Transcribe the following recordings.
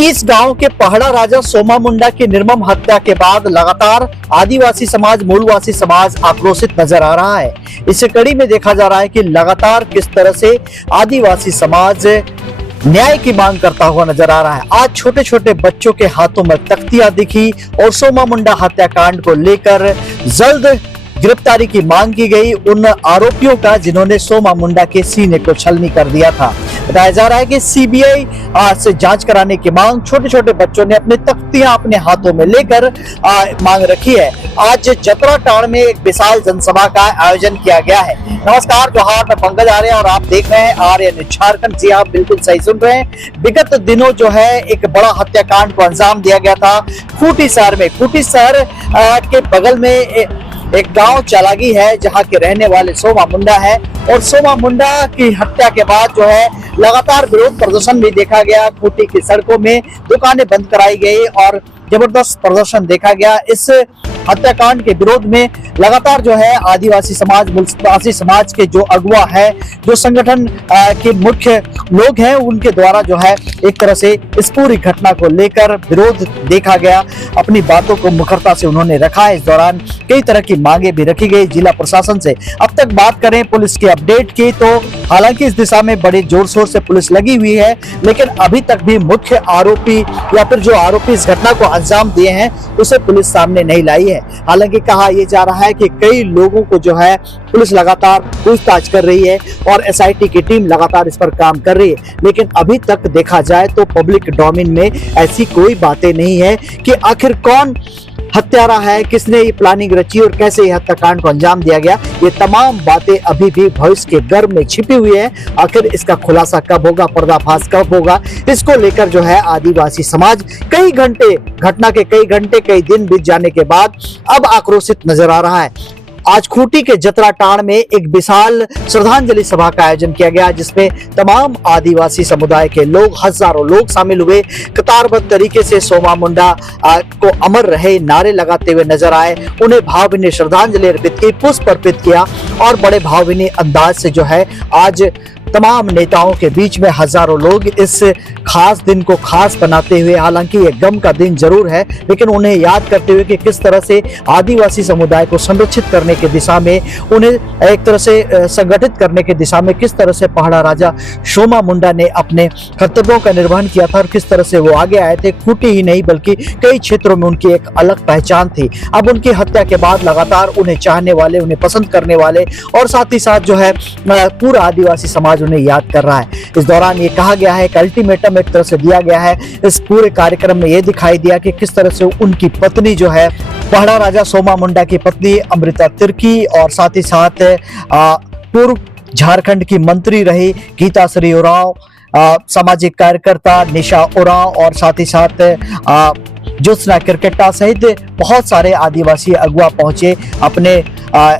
इस गांव के पहाड़ा राजा सोमा मुंडा की निर्मम हत्या के बाद लगातार आदिवासी समाज, मूलवासी समाज आक्रोशित नजर आ रहा है। इस कड़ी में देखा जा रहा है कि लगातार किस तरह से आदिवासी समाज न्याय की मांग करता हुआ नजर आ रहा है। आज छोटे छोटे बच्चों के हाथों में तख्तियां दिखी और सोमा मुंडा हत्याकांड को लेकर जल्द गिरफ्तारी की मांग की गई उन आरोपियों का जिन्होंने सोमा मुंडा के सीने को छलनी कर दिया था। बताया जा रहा है कि सीबीआई से जांच कराने की मांग छोटे छोटे बच्चों ने अपने तख्तियां अपने हाथों में लेकर मांग रखी है। आज जतराटाड़ में एक विशाल जनसभा का आयोजन किया गया है। नमस्कार, जोहार, मैं पंकज आर्य और आप देख रहे हैं आर्य झारखंड। जी आप बिल्कुल सही सुन रहे हैं। विगत दिनों जो है एक बड़ा हत्याकांड को अंजाम दिया गया था खूंटी शहर में। खूंटी शहर के बगल में एक गांव चालागी है जहां के रहने वाले सोमा मुंडा है और सोमा मुंडा की हत्या के बाद जो है लगातार विरोध प्रदर्शन भी देखा गया। खूंटी की सड़कों में दुकानें बंद कराई गई और जबरदस्त प्रदर्शन देखा गया। इस हत्याकांड के विरोध में लगातार जो है आदिवासी समाज, मूलवासी समाज के जो अगुवा है, जो संगठन के मुख्य लोग हैं, उनके द्वारा जो है एक तरह से इस पूरी घटना को लेकर विरोध देखा गया। अपनी बातों को मुखरता से उन्होंने रखा। इस दौरान कई तरह की मांगे भी रखी गई जिला प्रशासन से। अब तक बात करें पुलिस की अपडेट की तो हालांकि इस दिशा में बड़े जोर शोर से पुलिस लगी हुई है, लेकिन अभी तक भी मुख्य आरोपी या फिर जो आरोपी इस घटना को अंजाम दिए हैं उसे पुलिस सामने नहीं लाई है। हालांकि कहा यह जा रहा है कि कई लोगों को जो है पुलिस लगातार पूछताछ कर रही है और एसआईटी की टीम लगातार इस पर काम कर रही है, लेकिन अभी तक देखा जाए तो पब्लिक डोमेन में ऐसी कोई बातें नहीं है कि आखिर कौन हत्यारा है, किसने ये प्लानिंग रची और कैसे ये हत्याकांड को अंजाम दिया गया। ये तमाम बातें अभी भी भविष्य के गर्भ में छिपी हुई है। आखिर इसका खुलासा कब होगा, पर्दाफाश कब होगा, इसको लेकर जो है आदिवासी समाज कई घंटे, घटना के कई घंटे, कई दिन बीत जाने के बाद अब आक्रोशित नजर आ रहा है। आज खूंटी के जतराटाड़ में एक विशाल श्रद्धांजलि सभा का आयोजन किया गया जिसमें तमाम आदिवासी समुदाय के लोग, हजारों लोग शामिल हुए। कतारबद्ध तरीके से सोमा मुंडा को अमर रहे नारे लगाते हुए नजर आए। उन्हें भावभीनी श्रद्धांजलि अर्पित की, पुष्प अर्पित किया और बड़े भावभीनी अंदाज से जो है आज तमाम नेताओं के बीच में हजारों लोग इस खास दिन को खास बनाते हुए, हालांकि ये गम का दिन जरूर है, लेकिन उन्हें याद करते हुए कि किस तरह से आदिवासी समुदाय को संरक्षित करने की दिशा में, उन्हें एक तरह से संगठित करने की दिशा में किस तरह से पहाड़ा राजा सोमा मुंडा ने अपने कर्तव्यों का निर्वहन किया था और किस तरह से वो आगे आए थे। खूंटी ही नहीं बल्कि कई क्षेत्रों में उनकी एक अलग पहचान थी। अब उनकी हत्या के बाद लगातार उन्हें चाहने वाले, उन्हें पसंद करने वाले और साथ ही साथ जो है पूरा आदिवासी समाज उन्हें याद कर रहा है। इस दौरान ये कहा गया है, एक अल्टीमेटम एक तरह से दिया गया है। इस पूरे कार्यक्रम में ये दिखाई दिया कि किस तरह से उनकी पत्नी जो है, पहाड़ा राजा सोमा मुंडा की पत्नी अमृता तिर्की और साथ ही साथ पूर्व झारखंड की मंत्री रही गीता श्री उरांव, सामाजिक कार्यकर्ता निशा उरांव और साथ ही साथ ज्योत्सना किरकेट्टा सहित बहुत सारे आदिवासी अगुवा पहुंचे। अपने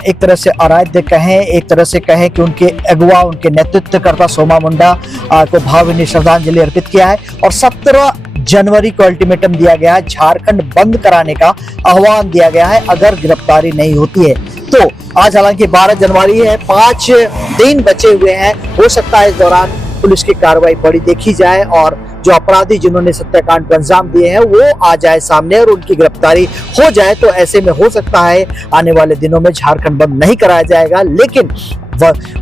एक तरह से आराध्य कहें, एक तरह से कहें कि उनके अगुवा, उनके नेतृत्वकर्ता सोमा मुंडा को भावभीनी श्रद्धांजलि अर्पित किया है और 17 जनवरी को अल्टीमेटम दिया गया है, झारखंड बंद कराने का आह्वान दिया गया है अगर गिरफ्तारी नहीं होती है तो। आज हालांकि 12 जनवरी है, 5 दिन बचे हुए हैं। हो सकता है इस दौरान पुलिस की कार्रवाई बड़ी देखी जाए और जो अपराधी जिन्होंने हत्याकांड को अंजाम दिए हैं वो आ जाए सामने और उनकी गिरफ्तारी हो जाए। तो ऐसे में हो सकता है आने वाले दिनों में झारखंड बंद नहीं कराया जाएगा, लेकिन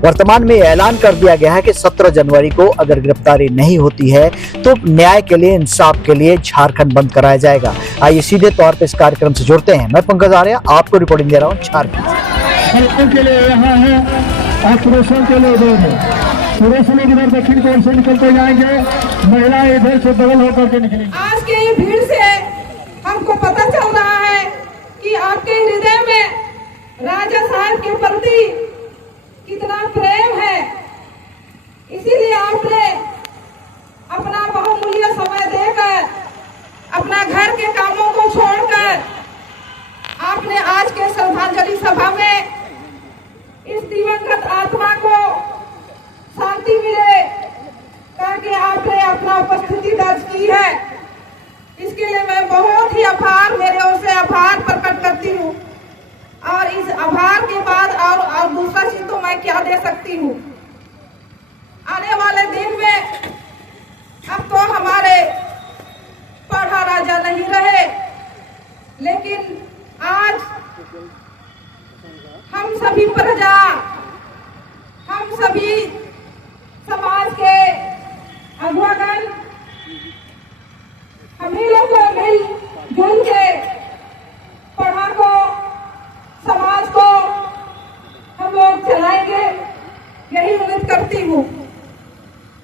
वर्तमान में ऐलान कर दिया गया है कि 17 जनवरी को अगर गिरफ्तारी नहीं होती है तो न्याय के लिए, इंसाफ के लिए झारखंड बंद कराया जाएगा। आइए सीधे तौर पर इस कार्यक्रम से जुड़ते हैं। मैं पंकज आर्य आपको रिपोर्टिंग दे रहा हूँ झारखंड। सुरेश इधर दक्षिण की ओर से निकलते जाएंगे, महिलाएं इधर से बगल होकर के निकलेंगी। आज के ये भीड़ से हमको पता चल रहा है कि आपके हृदय में राजा साहब के प्रति कितना प्रेम है। इसीलिए आपने अपना बहुमूल्य समय देकर, अपना घर के कामों को छोड़कर आपने आज के श्रद्धांजलि सभा में इस दिवंगत आत्मा को शांति मिले करके आपने अपना उपस्थिति दर्ज की है। इसके लिए मैं बहुत ही मेरे ओर से आभार प्रकट करती हूँ और इस आभार के बाद और दूसरा चीज तो मैं क्या दे सकती हूँ। आने वाले दिन में अब तो हमारे प्रजा, हम सभी समाज के अगुवागण, हम ही लोग मिल जुल के पढ़ा को, समाज को हम लोग चलाएंगे, यही उम्मीद करती हूँ।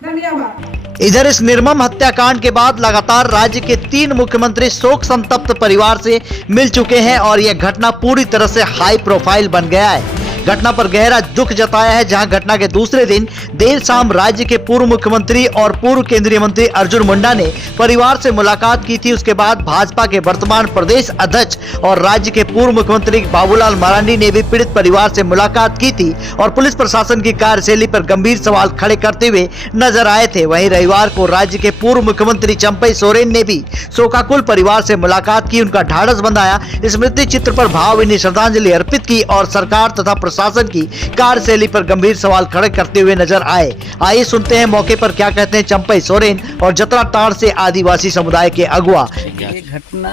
धन्यवाद। इधर इस निर्मम हत्याकांड के बाद लगातार राज्य के 3 मुख्यमंत्री शोक संतप्त परिवार से मिल चुके हैं और यह घटना पूरी तरह से हाई प्रोफाइल बन गया है। घटना पर गहरा दुख जताया है, जहां घटना के दूसरे दिन देर शाम राज्य के पूर्व मुख्यमंत्री और पूर्व केंद्रीय मंत्री अर्जुन मुंडा ने परिवार से मुलाकात की थी। उसके बाद भाजपा के वर्तमान प्रदेश अध्यक्ष और राज्य के पूर्व मुख्यमंत्री बाबूलाल मरांडी ने भी पीड़ित परिवार से मुलाकात की थी और पुलिस प्रशासन की कार्यशैली पर गंभीर सवाल खड़े करते हुए नजर आए थे। वहीं रविवार को राज्य के पूर्व मुख्यमंत्री चंपई सोरेन ने भी शोकाकुल परिवार से मुलाकात की, उनका ढाढ़स बंधाया, स्मृति चित्र पर भावभीनी श्रद्धांजलि अर्पित की और सरकार तथा प्रशासन की कार्यशैली पर गंभीर सवाल खड़े करते हुए नजर आए। आइए सुनते हैं मौके पर क्या कहते हैं चंपई सोरेन और जतराटाड़ से आदिवासी समुदाय के अगुवा। ये घटना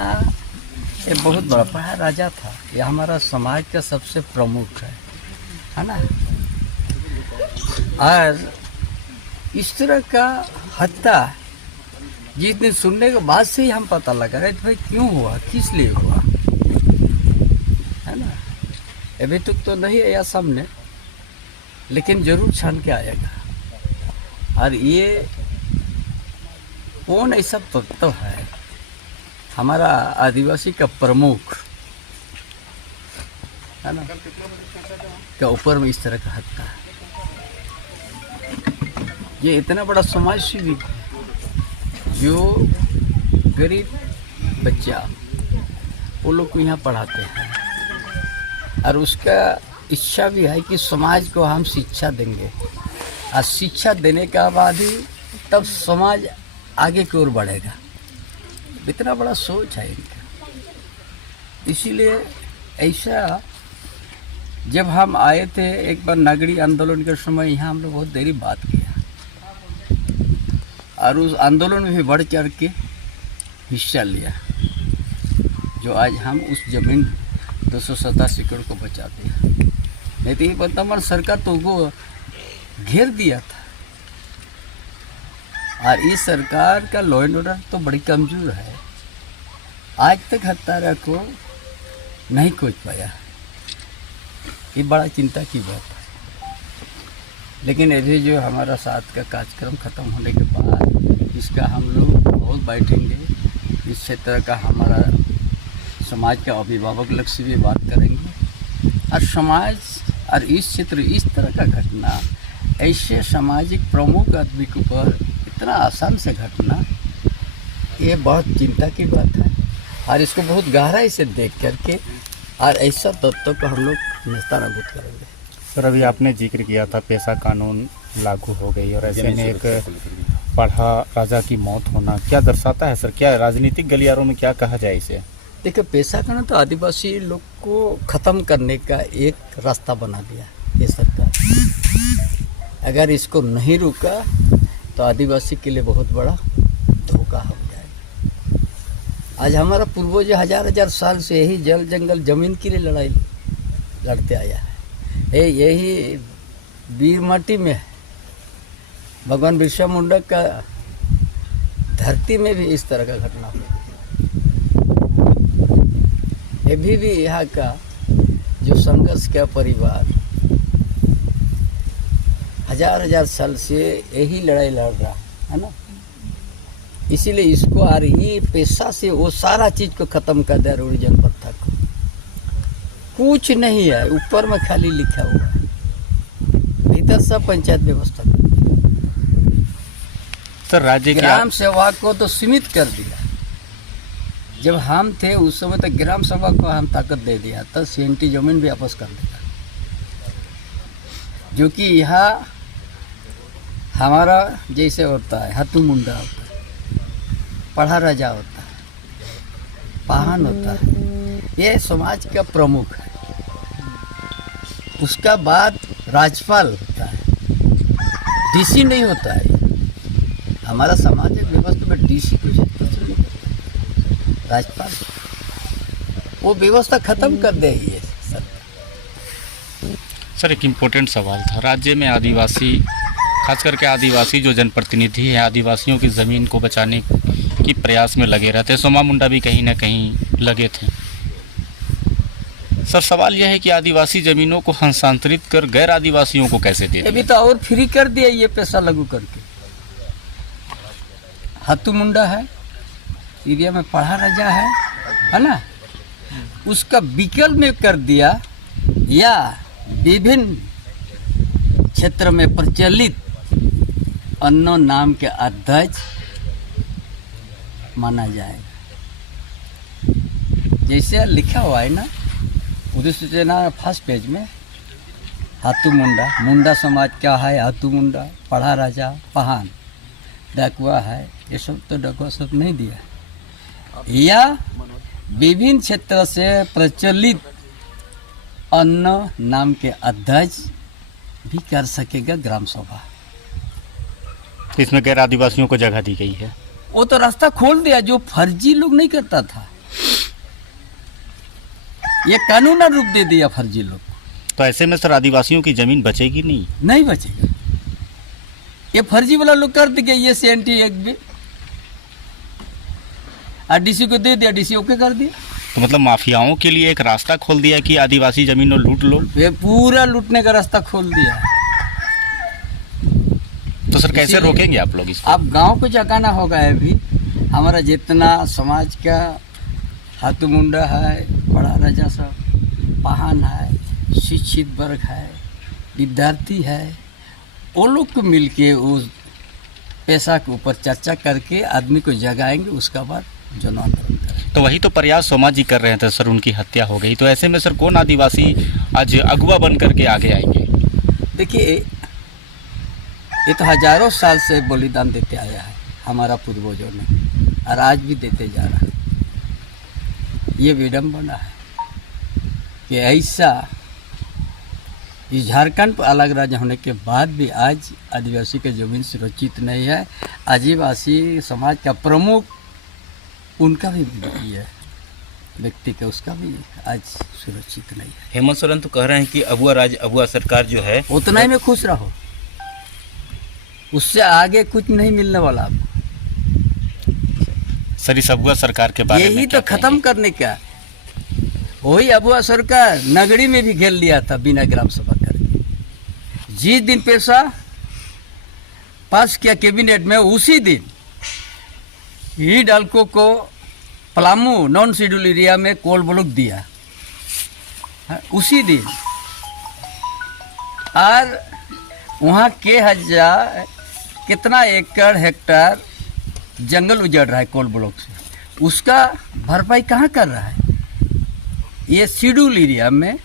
ये बहुत बड़ा पहाड़ राजा था, ये हमारा समाज का सबसे प्रमुख है ना। और इस तरह का हत्या जिस दिन सुनने के बाद से ही हम पता लगा रहे भाई क्यों हुआ, किस लिए हुआ, है ना। अभी तक तो नहीं आया सामने, लेकिन जरूर छान के आएगा। और ये कौन ऐसा तत्व है हमारा आदिवासी का प्रमुख, है ना, के ऊपर में इस तरह का हत्या। ये इतना बड़ा समाज सेवी जो गरीब बच्चा वो लोग को यहाँ पढ़ाते हैं और उसका इच्छा भी है कि समाज को हम शिक्षा देंगे और शिक्षा देने के बाद ही तब समाज आगे की ओर बढ़ेगा। इतना बड़ा सोच है इनका। इसीलिए ऐसा जब हम आए थे एक बार नागरी आंदोलन के समय, यहाँ हम लोग बहुत देरी बात किया और उस आंदोलन में भी बढ़ चढ़ के हिस्सा लिया, जो आज हम उस जमीन 287 एकड़ को बचाते हैं। नहीं तो ये वर्तमान सरकार तो वो घेर दिया था। और इस सरकार का लॉ एंड ऑर्डर तो बड़ी कमजोर है, आज तक हत्यारा को नहीं खोज पाया। ये बड़ा चिंता की बात है। लेकिन अभी जो हमारा साथ का कार्यक्रम ख़त्म होने के बाद इसका हम लोग बहुत बैठेंगे, इस क्षेत्र का हमारा समाज का अभिभावक लोग से भी बात करेंगे और समाज और इस क्षेत्र इस तरह का घटना ऐसे सामाजिक प्रमुख आदमी के ऊपर इतना आसान से घटना, ये बहुत चिंता की बात है। और इसको बहुत गहराई से देख करके और ऐसा तत्व को हम लोग निस्तारभूत करेंगे। सर, अभी आपने जिक्र किया था पेशा कानून लागू हो गई और ऐसे में एक पढ़ा राजा की मौत होना क्या दर्शाता है सर? क्या राजनीतिक गलियारों में क्या कहा जाए इसे? देखिए, पेशा कानून तो आदिवासी लोग को ख़त्म करने का एक रास्ता बना दिया ये सरकार। अगर इसको नहीं रुका तो आदिवासी के लिए बहुत बड़ा धोखा हो जाएगा। आज हमारा पूर्वज हजार साल से यही जल जंगल जमीन के लिए लड़ाई लड़ते आया है। यही वीर माटी में है। भगवान बिरसा मुंडा का धरती में भी इस तरह का घटना हुआ। अभी भी यहाँ का जो संघर्ष का परिवार हजार साल से यही लड़ाई लड़ रहा है ना। इसीलिए इसको और ये पेशा से वो सारा चीज़ को ख़त्म कर दिया। ओरिजिन प्रथा को कुछ नहीं है, ऊपर में खाली लिखा हुआ है, भीतर सब पंचायत व्यवस्था। सर, राज्य ग्राम सेवा को तो सीमित कर दिया। जब हम थे उस समय तक ग्राम सभा को हम ताकत दे दिया, तब सीएनटी जमीन भी वापस कर दिया। जो कि यहाँ हमारा जैसे होता है हतू मुंडा होता है, पढ़ा राजा होता है, पाहन होता है, ये समाज का प्रमुख है। उसका बाद राज्यपाल होता है, डीसी नहीं होता है। हमारा सामाजिक व्यवस्था में डीसी कुछ नहीं करता, राज्यपाल वो व्यवस्था खत्म कर दे ये सरकार। सर एक इम्पोर्टेंट सवाल था, राज्य में आदिवासी, खास करके आदिवासी जो जनप्रतिनिधि हैं, आदिवासियों की ज़मीन को बचाने की प्रयास में लगे रहते हैं। सोमा मुंडा भी कहीं ना कहीं लगे थे। सर सवाल यह है कि आदिवासी ज़मीनों को हस्तांतरित कर गैर आदिवासियों को कैसे दे अभी दिया? तो और फ्री कर दिया ये पैसा लागू करके। हाथू मुंडा है, एरिया में पढ़ा राजा है ना, उसका विकल्प में कर दिया, या विभिन्न क्षेत्र में प्रचलित अन्नो नाम के अध्यक्ष माना जाएगा। जैसे लिखा हुआ है ना उदित सूचना फर्स्ट पेज में, हाथू मुंडा, मुंडा समाज क्या है, हाथू मुंडा, पढ़ा राजा, पहान, डाकुआ है, ये सब तो डाकुआ सब नहीं दिया। या विभिन्न क्षेत्र से प्रचलित अन्न नाम के अध्यक्ष भी कर सकेगा ग्राम सभा। इसमें गैर आदिवासियों को जगह दी गई है। वो तो रास्ता खोल दिया, जो फर्जी लोग नहीं करता था, ये कानून रूप दे दिया फर्जी लोग। तो ऐसे में सर आदिवासियों की ज़मीन बचेगी नहीं? नहीं बचेगा। ये फर्जी वाला लोग कर दिया, ये CNT एक भी RDC को दे दिया, DC ओके कर दिया। तो मतलब माफियाओं के लिए एक रास्ता खोल दिया कि आदिवासी ज़मीन लूट लो। ये पूरा लूटने का रास्ता खोल दिया। तो सर कैसे रोकेंगे आप लोग इसको? अब गांव को जगाना होगा। अभी हमारा जितना समाज का हाथू मुंडा है, बड़ा राजा सब, पहान है, शिक्षित वर्ग है, विद्यार्थी है, वो लोग को मिलके उस पैसा के ऊपर चर्चा करके आदमी को जगाएंगे, उसका बाद जन आंदोलन करेंगे। तो वही तो प्रयास सोमा जी कर रहे थे सर, उनकी हत्या हो गई। तो ऐसे में सर कौन आदिवासी आज अगुवा बन करके आगे आएंगे? देखिए, ये तो हजारों साल से बलिदान देते आया है हमारा पूर्वजों ने, और आज भी देते जा रहा है। ये विडम्बना है कि ऐसा इस झारखंड पर अलग राज्य होने के बाद भी आज आदिवासी की जमीन सुरक्षित नहीं है। आदिवासी समाज का प्रमुख उनका भी ये व्यक्ति का, उसका भी आज सुरक्षित नहीं है। हेमंत सोरेन तो कह रहे हैं कि अबुआ सरकार जो है उतना ही में खुश रहो, उससे आगे कुछ नहीं मिलने वाला आपको। सर इस अगुआ सरकार के बारे में यही क्या तो खत्म करने का। वही अबुआ सरकार नगरी में भी घेर लिया था बिना ग्राम सभा करके। जिस दिन पैसा पास किया कैबिनेट में, उसी दिन ही डालको को पलामू नॉन शेड्यूल एरिया में कोल ब्लॉक दिया, उसी दिन। और वहाँ के हजार कितना एकड़ हेक्टर जंगल उजड़ रहा है कोल ब्लॉक से, उसका भरपाई कहाँ कर रहा है? ये शेड्यूल एरिया में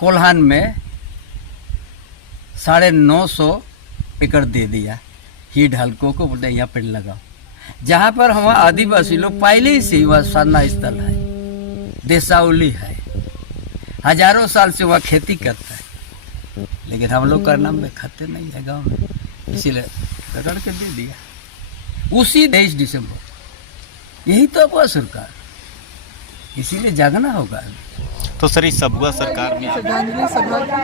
कोल्हान में 950 एकड़ दे दिया ही ढालकों को, बोलते यहाँ पेड़ लगाओ। जहाँ पर हमारा आदिवासी लोग पहले ही से वह साधना स्थल है, देसावली है, हजारों साल से वह खेती करता है, लेकिन हम लोग का नाम में खाते नहीं है गाँव में, इसीलिए पकड़ के दे दिया उसी 23 दिसंबर। यही तो अगुआ सरकार, इसीलिए जागना होगा। तो सर इस अगुआ सरकार में श्रद्धांजलि सभा की,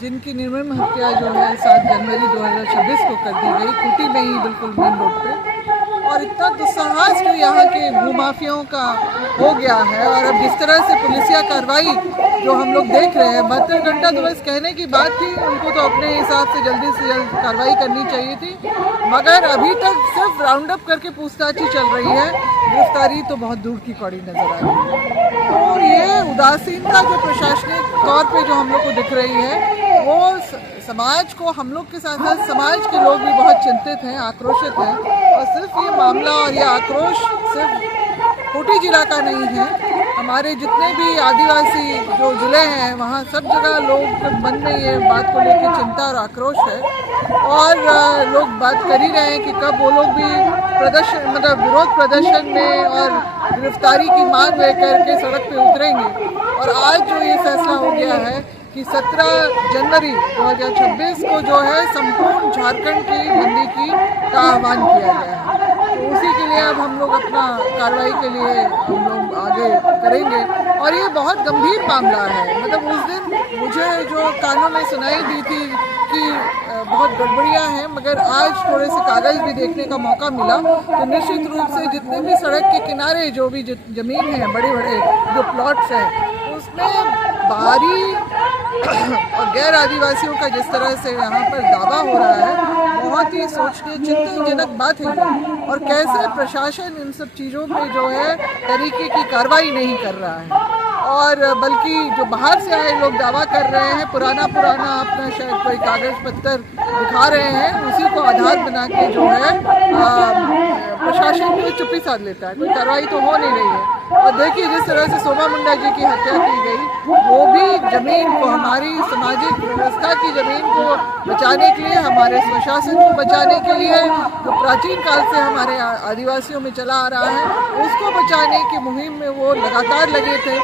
जिनकी निर्मम हत्या जो है 7 जनवरी 2026 को कर दी गई, खूंटी में ही बिल्कुल मेन रोड पे। और इतना दुस्साहस जो यहाँ के भूमाफियाओं का हो गया है, और अब जिस तरह से पुलिसिया कार्रवाई जो हम लोग देख रहे हैं, 72 घंटा तो बस कहने की बात थी, उनको तो अपने हिसाब से जल्द कार्रवाई करनी चाहिए थी, मगर अभी तक सिर्फ राउंड अप करके पूछताछ ही चल रही है, गिरफ्तारी तो बहुत दूर की कड़ी नजर आ रही है। तो ये उदासीनता जो प्रशासनिक तौर पे जो हम लोग को दिख रही है, वो समाज को, हम लोग के साथ साथ समाज के लोग भी बहुत चिंतित हैं, आक्रोशित हैं। और सिर्फ ये मामला और ये आक्रोश सिर्फ खूंटी जिला का नहीं है, हमारे जितने भी आदिवासी जो ज़िले हैं वहाँ सब जगह लोग के मन में ये बात को लेकर चिंता और आक्रोश है। और लोग बात कर ही रहे हैं कि कब वो लोग भी प्रदर्शन, मतलब विरोध प्रदर्शन में और गिरफ्तारी की मांग लेकर के सड़क पे उतरेंगे। और आज जो ये फैसला हो गया है कि 17 जनवरी 2026 को जो है संपूर्ण झारखंड की बंदी की का आह्वान किया गया है, तो उसी के लिए अब हम लोग अपना कार्रवाई के लिए हम लोग आगे करेंगे। और ये बहुत गंभीर मामला है। मतलब उस दिन मुझे जो कानों में सुनाई दी थी कि बहुत गड़बड़ियाँ हैं, मगर आज थोड़े से कागज़ भी देखने का मौका मिला तो निश्चित रूप से जितने भी सड़क के किनारे जो भी ज़मीन है, बड़े बड़े जो प्लॉट्स हैं, उसमें बाहरी और गैर आदिवासियों का जिस तरह से यहाँ पर दावा हो रहा है, बहुत ही सोचने चिंताजनक बात है। और कैसे प्रशासन इन सब चीज़ों पे जो है तरीके की कार्रवाई नहीं कर रहा है, और बल्कि जो बाहर से आए लोग दावा कर रहे हैं, पुराना अपना शायद कोई कागज पत्तर दिखा रहे हैं, उसी को आधार बना के जो है प्रशासन जो चुप्पी साध लेता है, कोई कार्रवाई तो हो नहीं रही है। और देखिए जिस तरह से सोमा मुंडा जी की हत्या की गई, वो भी जमीन को, हमारी सामाजिक व्यवस्था की जमीन को बचाने के लिए, हमारे स्वशासन को बचाने के लिए, जो प्राचीन काल से हमारे आदिवासियों में चला आ रहा है, उसको बचाने की मुहिम में वो लगातार लगे थे।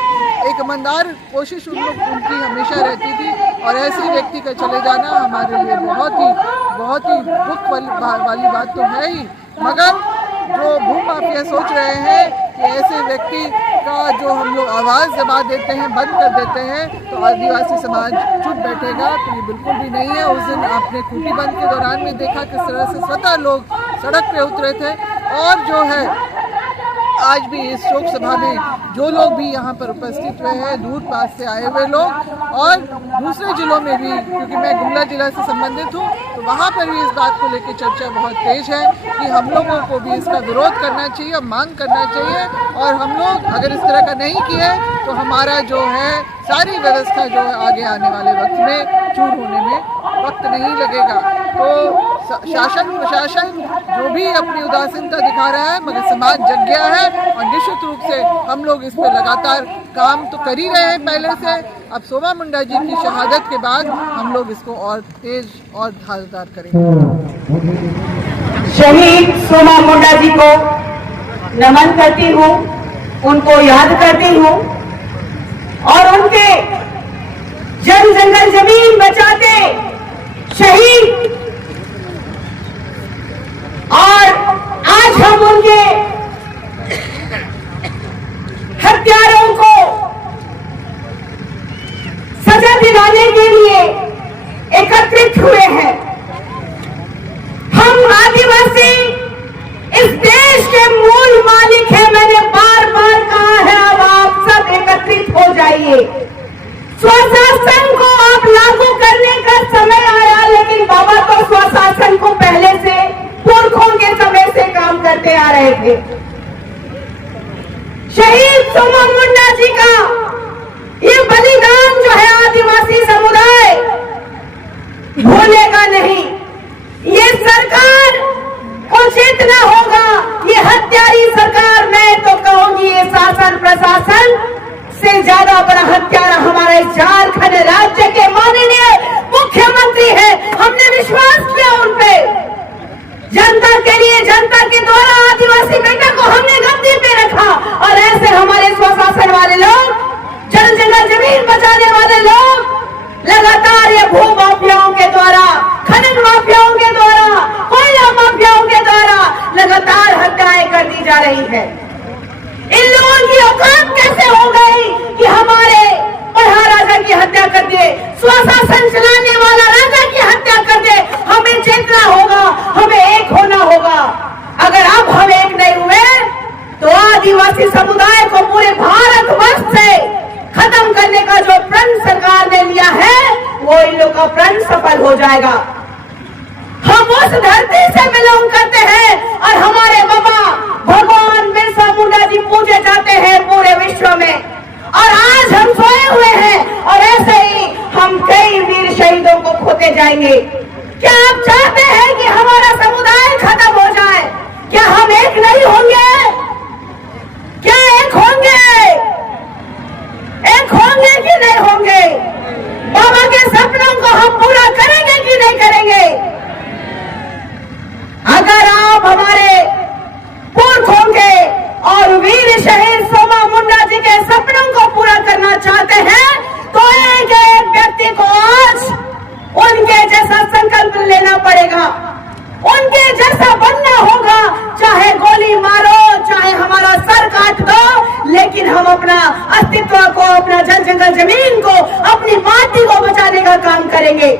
एक ईमानदार कोशिश उनकी हमेशा रहती थी, और ऐसे व्यक्ति का चले जाना हमारे लिए बहुत ही दुख वाली बात तो है ही। मगर जो भूमाफिया सोच रहे हैं कि ऐसे व्यक्ति का जो हम लोग आवाज़ दबा देते हैं, बंद कर देते हैं, तो आदिवासी समाज चुप बैठेगा, तो ये बिल्कुल भी नहीं है। उस दिन आपने खूंटी बंद के दौरान में देखा किस तरह से स्वतः लोग सड़क पे उतरे थे, और जो है आज भी इस शोक सभा में जो लोग भी यहाँ पर उपस्थित हुए हैं, दूर पास से आए हुए लोग, और दूसरे जिलों में भी, क्योंकि मैं गुमला जिला से संबंधित हूँ, तो वहाँ पर भी इस बात को लेकर चर्चा बहुत तेज है कि हम लोगों को भी इसका विरोध करना चाहिए और मांग करना चाहिए। और हम लोग अगर इस तरह का नहीं किए तो हमारा जो है सारी व्यवस्था जो है आगे आने वाले वक्त में चूर होने में वक्त नहीं लगेगा। तो शासन प्रशासन जो भी अपनी उदासीनता दिखा रहा है, मगर समाज जग गया है, और निश्चित रूप से हम लोग इस पर लगातार काम तो कर ही रहे हैं पहले से। अब सोमा मुंडा जी की शहादत के बाद हम लोग इसको और तेज और धारदार करेंगे। शहीद सोमा मुंडा जी को नमन करती हूँ, उनको याद करती हूँ, और उनके जन जंगल जमीन बचाते शहीद, और आज हम उनके हत्यारों को सजा दिलाने के लिए एकत्रित हुए हैं। हम आदिवासी इस देश के मूल मालिक हैं। मैंने बार बार कहा है, अब आप सब एकत्रित हो जाइए। स्वशासन को आप लागू करने का समय आया, लेकिन बाबा तो स्वशासन को पहले से, पुरखों के समय से काम करते आ रहे थे। शहीद सोमा मुंडा जी का ये बलिदान जो है आदिवासी समुदाय भूलेगा नहीं। ये सरकार को चेतना होगा, ये हत्यारी सरकार, मैं तो कहूंगी ये शासन प्रशासन से ज्यादा बड़ा हत्यारा हमारे झारखंड राज्य के माननीय मुख्यमंत्री है। हमने विश्वास किया उन पे, जनता के लिए, जनता के द्वारा आदिवासी बेटा को हमने गद्दी पे रखा, और ऐसे हमारे स्वशासन वाले लोग, जन जंगल जमीन बचाने वाले लोग लगातार ये भू माफियाओं के द्वारा, खनन माफियाओं के द्वारा, कोयला माफियाओं के द्वारा लगातार हत्याएं कर दी जा रही है। इन लोगों की औकात कैसे हो गई कि हमारे पढ़ा राजा की हत्या कर दे, स्वशासन चलाने वाला राजा की हत्या कर दे। हमें चेतना होगा, हमें एक होना होगा। अगर अब हम एक नहीं हुए तो आदिवासी समुदाय को पूरे भारतवर्ष से खत्म करने का जो प्रण सरकार ने लिया है, वो इन लोगों का प्रण सफल हो जाएगा। हम उस धरती से बिलोंग करते हैं, और हमारे बाबा भगवान बिरसा मुंडा जी पूजे जाते हैं पूरे विश्व में, और आज हम सोए हुए हैं, और ऐसे ही हम कई वीर शहीदों को खोते जाएंगे। क्या आप चाहते हैं कि हमारा समुदाय खत्म हो जाए? क्या हम एक नहीं होंगे? क्या एक होंगे? एक होंगे कि नहीं होंगे? बाबा के सपनों को हम पूरा करेंगे कि नहीं करेंगे? अगर आप हमारे पुरखों के और वीर शहीद सोमा मुंडा जी के सपनों को पूरा करना चाहते हैं, तो एक एक व्यक्ति को आज उनके जैसा संकल्प लेना पड़ेगा, उनके जैसा बनना होगा। चाहे गोली मारो, चाहे हमारा सर काट दो, लेकिन हम अपना अस्तित्व को अपना जल जंगल जमीन को, अपनी माटी को बचाने का काम करेंगे।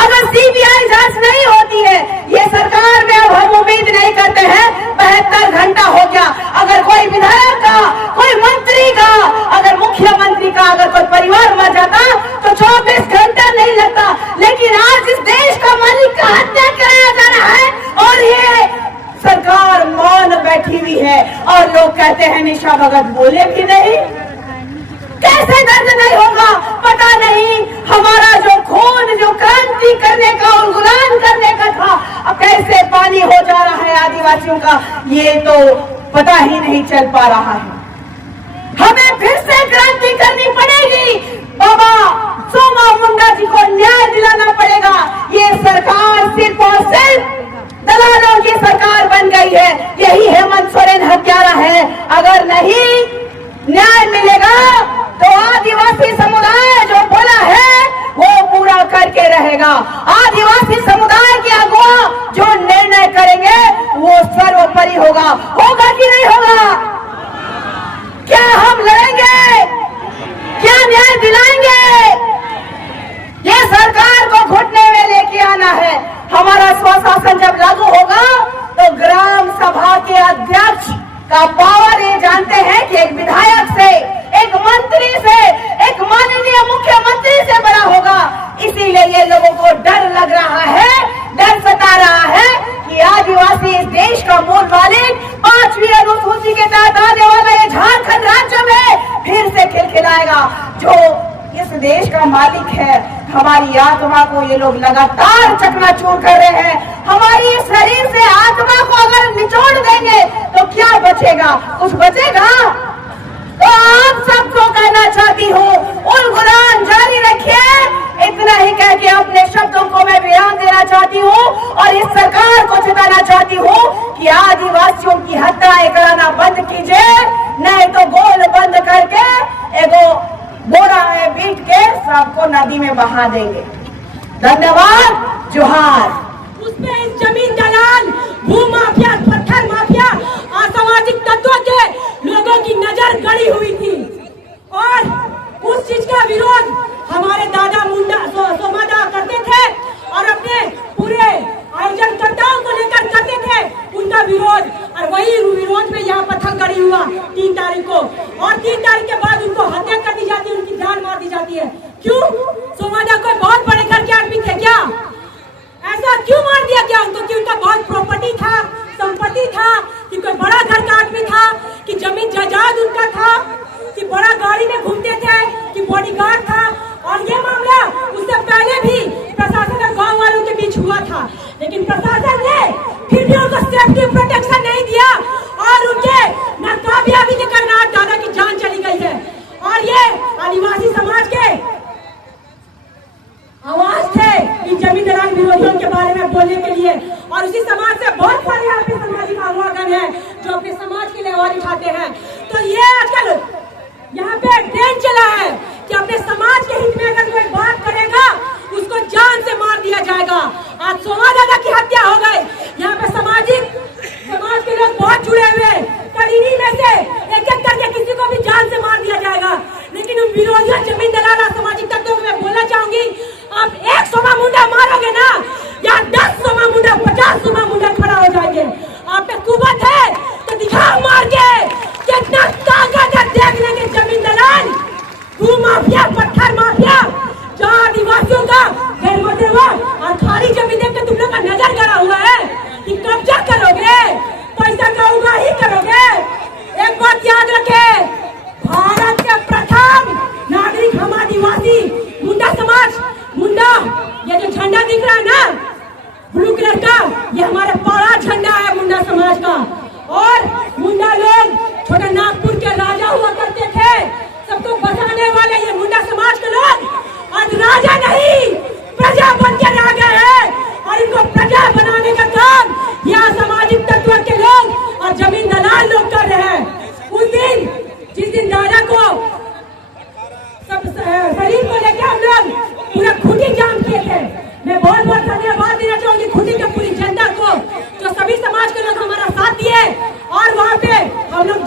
अगर सीबीआई जांच नहीं होती है, ये सरकार में अब हम उम्मीद नहीं करते हैं। 72 घंटा हो गया, अगर कोई विधायक का, कोई मंत्री का, अगर मुख्यमंत्री का अगर कोई परिवार मर जाता तो 24 घंटा नहीं लगता, लेकिन आज इस देश का मालिक का हत्या कराया जा रहा है और ये सरकार मौन बैठी हुई है। और लोग कहते हैं निशा भगत बोले भी नहीं। कैसे दर्द नहीं होगा पता नहीं। हमारा जो खून, जो क्रांति करने का और गुलाम करने का था, अब कैसे पानी हो जा रहा है आदिवासियों का, ये तो पता ही नहीं चल पा रहा है। हमें फिर से क्रांति करनी पड़ेगी। बाबा सोमा मुंडा जी को न्याय दिलाना पड़ेगा। ये सरकार सिर्फ और सिर्फ दलालों की सरकार बन गई है। यही हेमंत सोरेन हत्यारा है। अगर नहीं न्याय मिलेगा तो आदिवासी समुदाय जो बोला है वो पूरा करके रहेगा। आदिवासी समुदाय के अगुवा जो निर्णय करेंगे वो सर्वोपरि होगा। होगा कि नहीं होगा? क्या हम लड़ेंगे? क्या न्याय दिलाएंगे? ये सरकार को घुटने में लेके आना है। हमारा स्वशासन जब लागू होगा तो ग्राम सभा के अध्यक्ष का पावर ये जानते हैं कि एक विधायक से, एक मंत्री से, एक माननीय मुख्यमंत्री से बड़ा होगा। इसीलिए ये लोगों को डर लग रहा है, डर सता रहा है कि आदिवासी इस देश का मूल मालिक 5वीं अनुसूची के तहत आने वाला ये झारखंड राज्य में फिर से खिलखिलाएगा। जो इस देश का मालिक है, हमारी आत्मा को ये लोग लगातार चकनाचूर कर रहे हैं। हमारी शरीर से आत्मा को अगर निचोड़ देंगे तो क्या बचेगा? कुछ बचेगा? तो आप सबको कहना चाहती हूँ, उलगुलान जारी रखिए। इतना ही कह के अपने शब्दों को मैं विराम देना चाहती हूँ और इस सरकार को चेताना चाहती हूँ कि आदिवासियों की हत्याएं कराना बंद कीजिए, नहीं तो गोल बंद करके एगो बोरा में बीट के सबको नदी में बहा देंगे। धन्यवाद। जोहार। उसमें इस जमीन दलाल, भू माफिया, पत्थर माफिया, असामाजिक तत्वों के लोगों की नजर गड़ी हुई थी और उस चीज का विरोध हमारे दादा मुंडा सोमादा करते थे और अपने पूरे आयोजनकर्ताओं को लेकर करते थे उनका विरोध। और वही विरोध में यहाँ पत्थरगड़ी हुआ 3 तारीख को और 3 तारीख के बाद उनको हत्या कर दी जाती है, उनकी जान मार दी जाती है। क्यों? सोमादा कोई बहुत बड़े घर के आदमी थे क्या? ऐसा क्यों मार दिया गया उनको? कि उनका बहुत प्रॉपर्टी था, संपत्ति था, कि कोई बड़ा घर का आदमी था, कि जमीन जायदाद उनका था, कि बड़ा गाड़ी में घूमते थे, कि बॉडीगार्ड था। और ये मामला उससे पहले भी प्रशासन और गांव वालों के बीच हुआ था, लेकिन प्रशासन ने फिर भी उनको सेफ्टी प्रोटेक्शन नहीं दिया और उनके नाकामयाबी के कारण आज दादा की जान चली गई है। और ये आदिवासी समाज के आवाज थे इन जमीन दलाल विरोधियों के बारे में बोलने के लिए। और उसी समाज से बहुत सारे यहाँ पे सामाजिक अगुवागण हैं जो अपने समाज के लिए आवाज उठाते हैं। तो ये आजकल यहाँ पे ट्रेंड चला है कि अपने समाज के हित में अगर कोई बात करेगा उसको जान से मार दिया जाएगा। आज सोमा दादा की हत्या हो गई। यहाँ पे समाज के लोग बहुत जुड़े हुए, करीनी में से एक एक करके किसी को भी जान से मार दिया जाएगा। लेकिन उन विरोधियों, जमीन दलाल, सामाजिक तत्वों को मैं बोलना चाहूंगी, आप 1 सोमा मुंडा मारोगे ना, या 10 सोमा मुंडा, 50 सोमा मुंडा खड़ा हो जाएंगे। आप पे कुवत है तो दिखाओ मार के, कितना ताकत है देख लेंगे। जमीन दलाल, भू माफिया, पत्थर माफिया, जहाँ आदिवासियों का घर मचे हुआ और खाली जमीन देख के तुम लोग का नजर गड़ा हुआ है कि कब्जा करोगे, पैसा का उगाही करोगे। एक बात याद रखे, भारत के प्रथम नागरिक हम आदिवासी मुंडा समाज। मुंडा, ये जो झंडा दिख रहा है ना ब्लू कलर का, ये हमारा बड़ा झंडा है मुंडा समाज का। और मुंडा लोग छोटे नागपुर के राजा हुआ करते थे, सबको बचाने वाले ये मुंडा समाज के लोग आज राजा नहीं प्रजा बन के रह गए हैं। और इनको प्रजा बनाने का काम यहाँ सामाजिक तत्व के लोग और जमीन दलाल लोग कर रहे हैं। उस दिन जिस दिन दादा को सब शरीर को लेकर हम लोग पूरा खूंटी जाम किए थे, मैं बहुत बहुत धन्यवाद देना चाहूंगी खूंटी के पूरी जनता को, जो सभी समाज के लोग हमारा साथ दिए और वहाँ पे हम लोग